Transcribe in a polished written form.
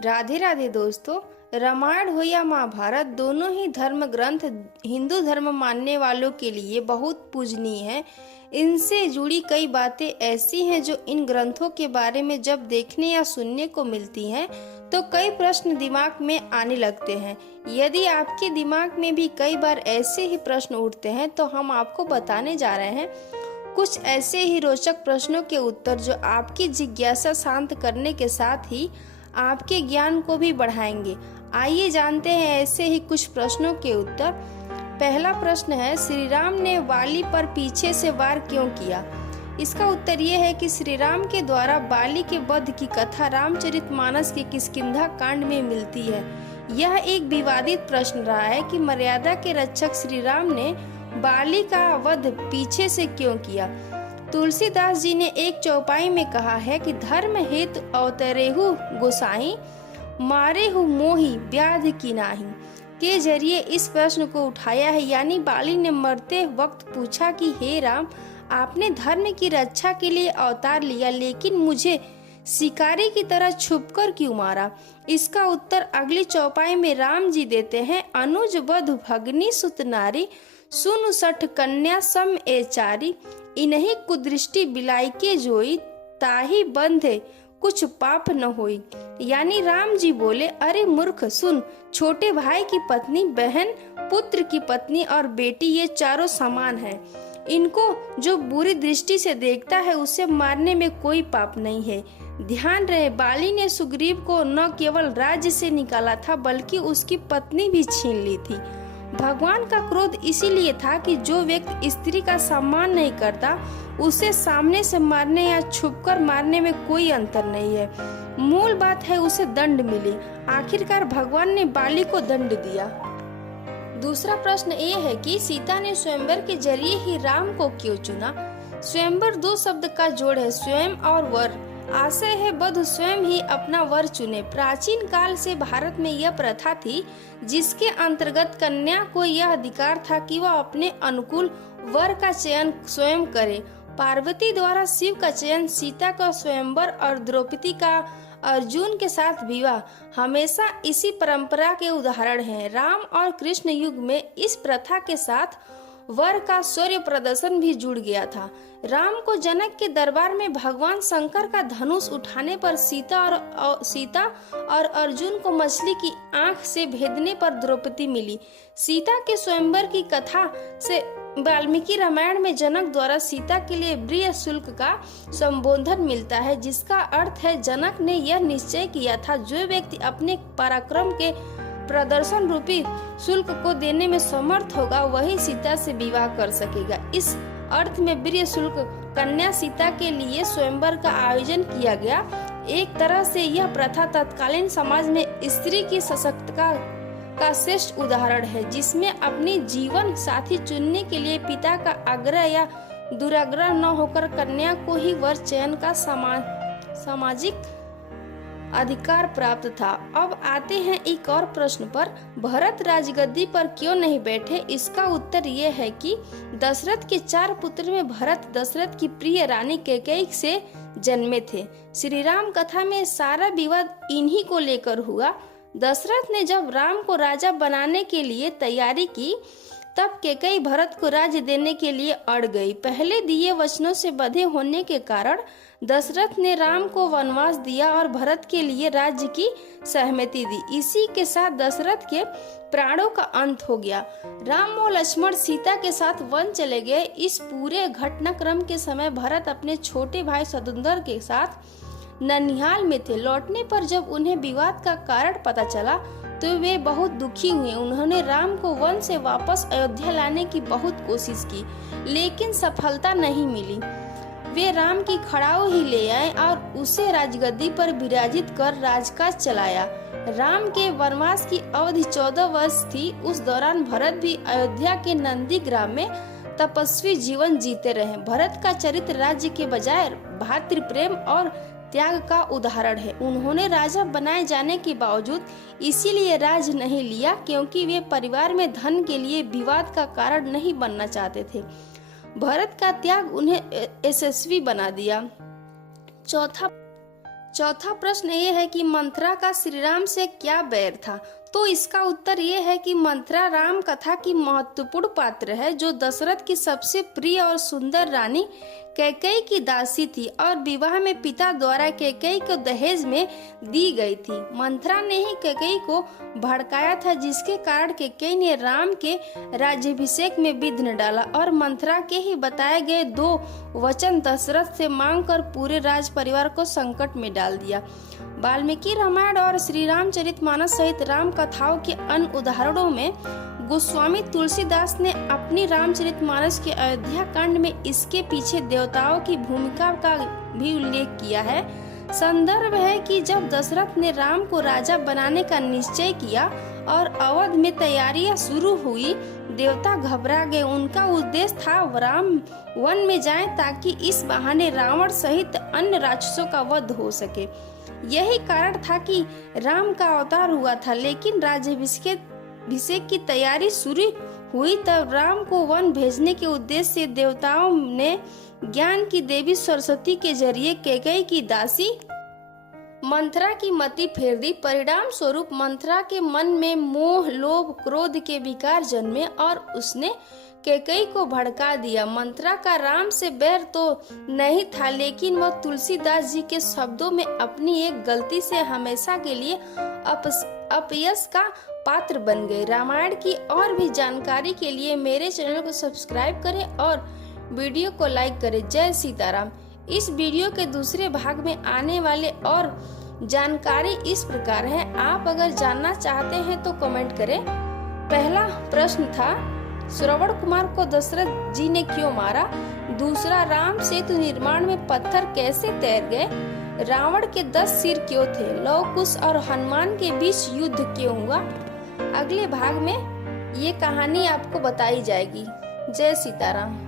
राधे राधे दोस्तों। रामायण हो या महाभारत, दोनों ही धर्म ग्रंथ हिंदू धर्म मानने वालों के लिए बहुत पूजनीय है। इनसे जुड़ी कई बातें ऐसी हैं जो इन ग्रंथों के बारे में जब देखने या सुनने को मिलती हैं तो कई प्रश्न दिमाग में आने लगते हैं। यदि आपके दिमाग में भी कई बार ऐसे ही प्रश्न उठते हैं तो हम आपको बताने जा रहे हैं कुछ ऐसे ही रोचक प्रश्नों के उत्तर जो आपकी जिज्ञासा शांत करने के साथ ही आपके ज्ञान को भी बढ़ाएंगे। आइए जानते हैं ऐसे ही कुछ प्रश्नों के उत्तर। पहला प्रश्न है, श्री राम ने बाली पर पीछे से वार क्यों किया? इसका उत्तर ये है कि श्री राम के द्वारा बाली के वध की कथा रामचरितमानस के किष्किंधा कांड में मिलती है। यह एक विवादित प्रश्न रहा है कि मर्यादा के रक्षक श्री राम ने बाली का वध पीछे से क्यों किया। तुलसीदास जी ने एक चौपाई में कहा है कि धर्म हेतु अवतरेहु गोसाई, मारेहु मोहि व्याध की नाही के जरिए इस प्रश्न को उठाया है। यानी बाली ने मरते वक्त पूछा कि हे राम, आपने धर्म की रक्षा के लिए अवतार लिया, लेकिन मुझे शिकारी की तरह छुपकर क्यों मारा? इसका उत्तर अगली चौपाई में राम जी देते हैं, अनुज बधु भगनी सुत नारी, सुन सठ कन्या सम ए चारी, इन्हीं कुदृष्टि बिलाई के जोई, ताही बंधे कुछ पाप न होई। यानी राम जी बोले, अरे मूर्ख सुन, छोटे भाई की पत्नी, बहन, पुत्र की पत्नी और बेटी ये चारों समान हैं। इनको जो बुरी दृष्टि से देखता है उसे मारने में कोई पाप नहीं है। ध्यान रहे, बाली ने सुग्रीव को न केवल राज्य से निकाला था बल्कि उसकी पत्नी भी छीन ली थी। भगवान का क्रोध इसीलिए था कि जो व्यक्ति स्त्री का सम्मान नहीं करता उसे सामने से मारने या छुपकर मारने में कोई अंतर नहीं है। मूल बात है उसे दंड मिले। आखिरकार भगवान ने बाली को दंड दिया। दूसरा प्रश्न ये है कि सीता ने स्वयंवर के जरिए ही राम को क्यों चुना? स्वयंवर दो शब्द का जोड़ है, स्वयं और वर। आशय है वधु स्वयं ही अपना वर चुने। प्राचीन काल से भारत में यह प्रथा थी जिसके अंतर्गत कन्या को यह अधिकार था कि वह अपने अनुकूल वर का चयन स्वयं करे। पार्वती द्वारा शिव का चयन, सीता का स्वयंवर और द्रौपदी का अर्जुन के साथ विवाह हमेशा इसी परंपरा के उदाहरण हैं। राम और कृष्ण युग में इस प्रथा के साथ वर का शौर्य प्रदर्शन भी जुड़ गया था। राम को जनक के दरबार में भगवान शंकर का धनुष उठाने पर सीता और अर्जुन को मछली की आंख से भेदने पर द्रौपदी मिली। सीता के स्वयंवर की कथा से वाल्मीकि रामायण में जनक द्वारा सीता के लिए ब्रिय शुल्क का संबोधन मिलता है, जिसका अर्थ है जनक ने यह निश्चय किया था जो व्यक्ति अपने पराक्रम के प्रदर्शन रूपी शुल्क को देने में समर्थ होगा वही सीता से विवाह कर सकेगा। इस अर्थ में ब्रिय शुल्क कन्या सीता के लिए स्वयंवर का आयोजन किया गया। एक तरह से यह प्रथा तत्कालीन समाज में स्त्री की सशक्तता का श्रेष्ठ उदाहरण है, जिसमें अपनी जीवन साथी चुनने के लिए पिता का आग्रह या दुराग्रह न होकर कन्या को ही वर चयन का सामाजिक अधिकार प्राप्त था। अब आते हैं एक और प्रश्न पर, भरत राजगद्दी पर क्यों नहीं बैठे? इसका उत्तर यह है कि दशरथ के 4 पुत्र में भरत दशरथ की प्रिय रानी कैकेयी से जन्मे थे। श्री राम कथा में सारा विवाद इन्हीं को लेकर हुआ। दशरथ ने जब राम को राजा बनाने के लिए तैयारी की तब कैकेयी भरत को राज्य देने के लिए अड़ गई। पहले दिए वचनों से बंधे होने के कारण दशरथ ने राम को वनवास दिया और भरत के लिए राज्य की सहमति दी। इसी के साथ दशरथ के प्राणों का अंत हो गया। राम और लक्ष्मण सीता के साथ वन चले गए। इस पूरे घटनाक्रम के समय भरत अपने छोटे भाई शत्रुघ्न के साथ ननिहाल में थे। लौटने पर जब उन्हें विवाद का कारण पता चला तो वे बहुत दुखी हुए। उन्होंने राम को वन से वापस अयोध्या लाने की बहुत कोशिश की, लेकिन सफलता नहीं मिली। वे राम की खड़ाऊ ही ले आए और उसे राजगद्दी पर विराजित कर राजकाज चलाया। राम के वनवास की अवधि 14 वर्ष थी। उस दौरान भरत भी अयोध्या के नंदीग्राम में तपस्वी जीवन जीते रहे। भरत का चरित्र राज्य के बजाय भातृ प्रेम और त्याग का उदाहरण है। उन्होंने राजा बनाए जाने के बावजूद इसीलिए राज नहीं लिया क्योंकि वे परिवार में धन के लिए विवाद का कारण नहीं बनना चाहते थे। भरत का त्याग उन्हें यशस्वी बना दिया। चौथा प्रश्न ये है कि मंथरा का श्री राम से क्या बैर था। तो इसका उत्तर ये है कि मंथरा राम कथा की महत्वपूर्ण पात्र है, जो दशरथ की सबसे प्रिय और सुंदर रानी कैकेयी की दासी थी और विवाह में पिता द्वारा कैकेयी को दहेज में दी गई थी। मंथरा ने ही कैकेयी को भड़काया था, जिसके कारण कैकेयी ने राम के राज्याभिषेक में विघ्न डाला और मंथरा के ही बताए गए 2 वचन दशरथ से मांगकर पूरे राज परिवार को संकट में डाल दिया। वाल्मीकि रामायण और श्री रामचरितमानस सहित राम कथाओं के अन्य उदाहरणों में गोस्वामी तुलसीदास ने अपनी रामचरितमानस के अयोध्या कांड में इसके पीछे देवताओं की भूमिका का भी उल्लेख किया है। संदर्भ है कि जब दशरथ ने राम को राजा बनाने का निश्चय किया और अवध में तैयारियां शुरू हुई, देवता घबरा गए। उनका उद्देश्य था राम वन में जाएं ताकि इस बहाने रावण सहित अन्य राक्षसों का वध हो सके। यही कारण था कि राम का अवतार हुआ था, लेकिन राज्याभिषेक की तैयारी शुरू हुई तब राम को वन भेजने के उद्देश्य से देवताओं ने ज्ञान की देवी सरस्वती के जरिए कैकेयी की दासी मंथरा की मति फेर दी। परिणाम स्वरूप मंथरा के मन में मोह, लोभ, क्रोध के विकार जन्मे और उसने कैकेयी को भड़का दिया। मंथरा का राम से बैर तो नहीं था, लेकिन वह तुलसीदास जी के शब्दों में अपनी एक गलती से हमेशा के लिए अपयश का पात्र बन गए। रामायण की और भी जानकारी के लिए मेरे चैनल को सब्सक्राइब करें और वीडियो को लाइक करें। जय सीताराम। इस वीडियो के दूसरे भाग में आने वाले और जानकारी इस प्रकार है। आप अगर जानना चाहते हैं तो कमेंट करें। पहला प्रश्न था, श्रवण कुमार को दशरथ जी ने क्यों मारा। दूसरा, राम सेतु निर्माण में पत्थर कैसे तैर गए। रावण के 10 सिर क्यों थे। लव कुश और हनुमान के बीच युद्ध क्यों हुआ। अगले भाग में ये कहानी आपको बताई जाएगी। जय सीताराम।